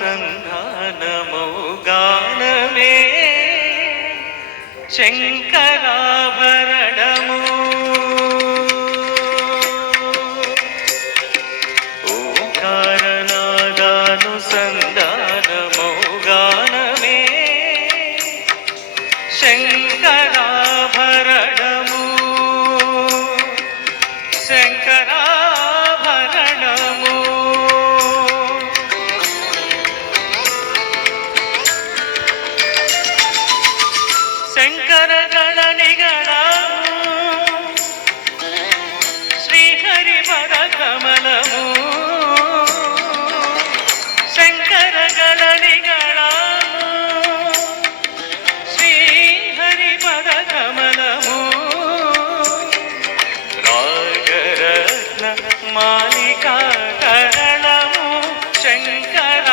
గానానుసంధానమౌ గానమే శంకరాభరణము ఓంకారనాదానుసంధానమౌ గానమే శంకరాభరణము శంకరాభరణము శంకర గణనిగణము శ్రీహరి పద కమలము శంకర గణనిగణము శ్రీహరి పద కమలము రాగరత్న మాలికా కరణము శంకరాభరణము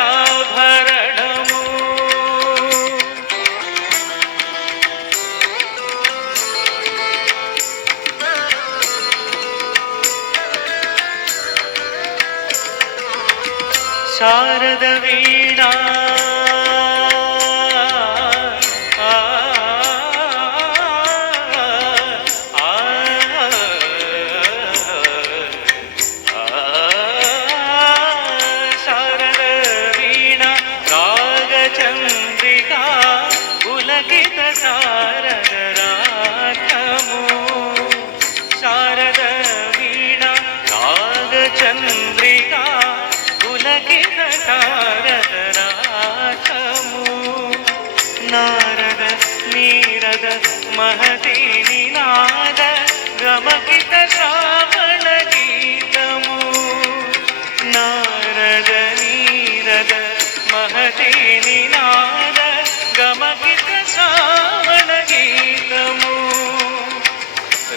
శారద వీణా శారద వీణా రాగచంద్రికా పులకిత శారద రాగము శారద వీణా రాగచంద్రికా పులకిత శారద రాగము నారద నీరద మహతి నినాద గమకిత శ్రావణ గీతము నారద నీరద మహతి నినాద గమకిత శ్రావణ గీతము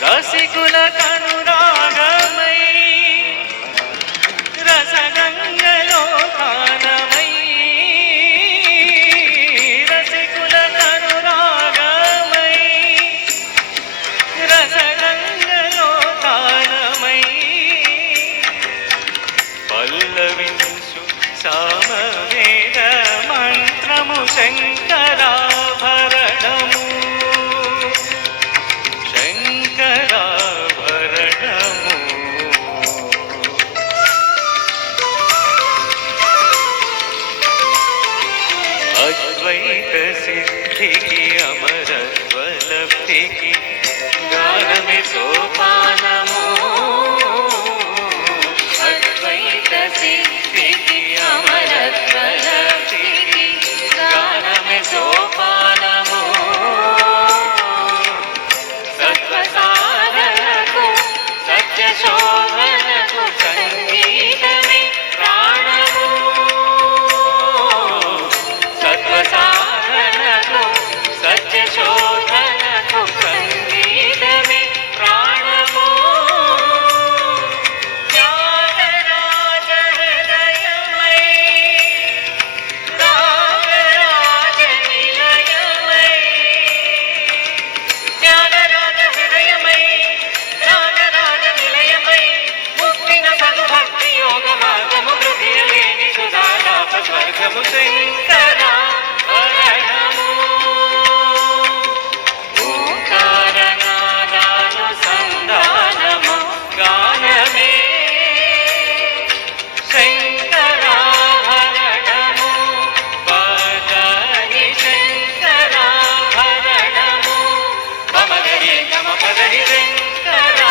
రసికుల కనురాగమై రసగంగలో గానమై రసికుల కనురాగమై రసగంగలో గానమై పల్లవించు సామవేద మంత్రము శంకరాభరణము శంకరాభరణము అద్వైత సిద్ధికి అమరత్వలబ్ధికి గానమే సోపానము అద్వైత సిద్ధికి అమరత్వలబ్ధికి గానమే సోపానము సత్వసాధనకు సత్యశోధనకు సంగీతమే ప్రాణము సత్వసాధనకు సత్యశోధనకు సంగీతమే ప్రాణము త్యాగరాజ హృదయమై రాగరాజ నిలయమై త్యాగరాజ హృదయమై రాగరాజ నిలయమై ముక్తిన సద్భక్తి యోగ మార్గము మృతియలేని సుధాలాప స్వర్గము శంకరాభరణము ఓంకారనాదానుసంధానము గానమే శంకరాభరణము పదని శంకరాభరణము పమగరి గమ పదని శంకరాభరణము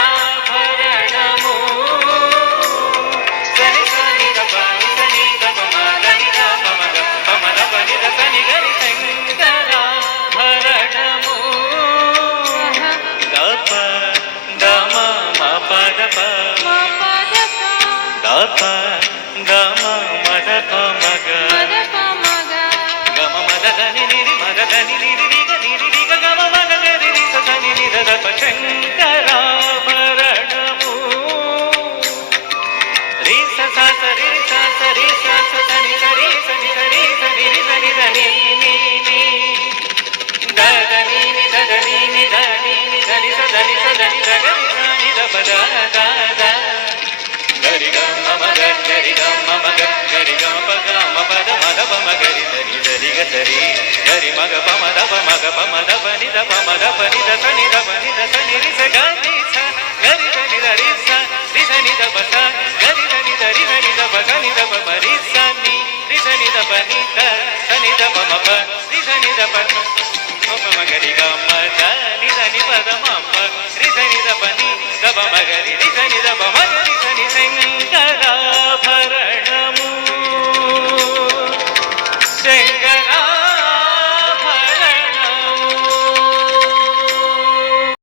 సని సని దప సని దప మదని దప మగ పమద పని దసని గరి శంకరాభరణము దప దమ మ పద ప దప దమ మద ప మగ గమ మద దని నిరి మగ దని నిరి నిగ గమ మగ గరి రి సని నిద దప శంకరాభరణము రి స స స రి స స రి స స సని సరి సని సరి సని రి సని దని ని ని ద దని ని ద దని ని ద ని ని దని స దని స దని ద గరి ద ని ద ప ద ద ద గరి గ మ మ ద గరి గ మమ గ గరి గ ప గ మ పద మద ప మ గరి దని దరి గ సరి గరి మగ ప మద ప మగ ప మద ప ని ద ప మద ప ని ద స ని ద ప ని ద స ని రి స గ ని స గరి ద ని ద రి స రి స ని ద ప స గరి ద ని ద రి ద ని ద ప గ ని ద ప మ రి స ని రి స ని ద ప ని ద స ని ద ప మ ప రి స ని ద ప మ ప మ గరి గ మ ద ని ద ని ప ద మ ప రి స ని ద ప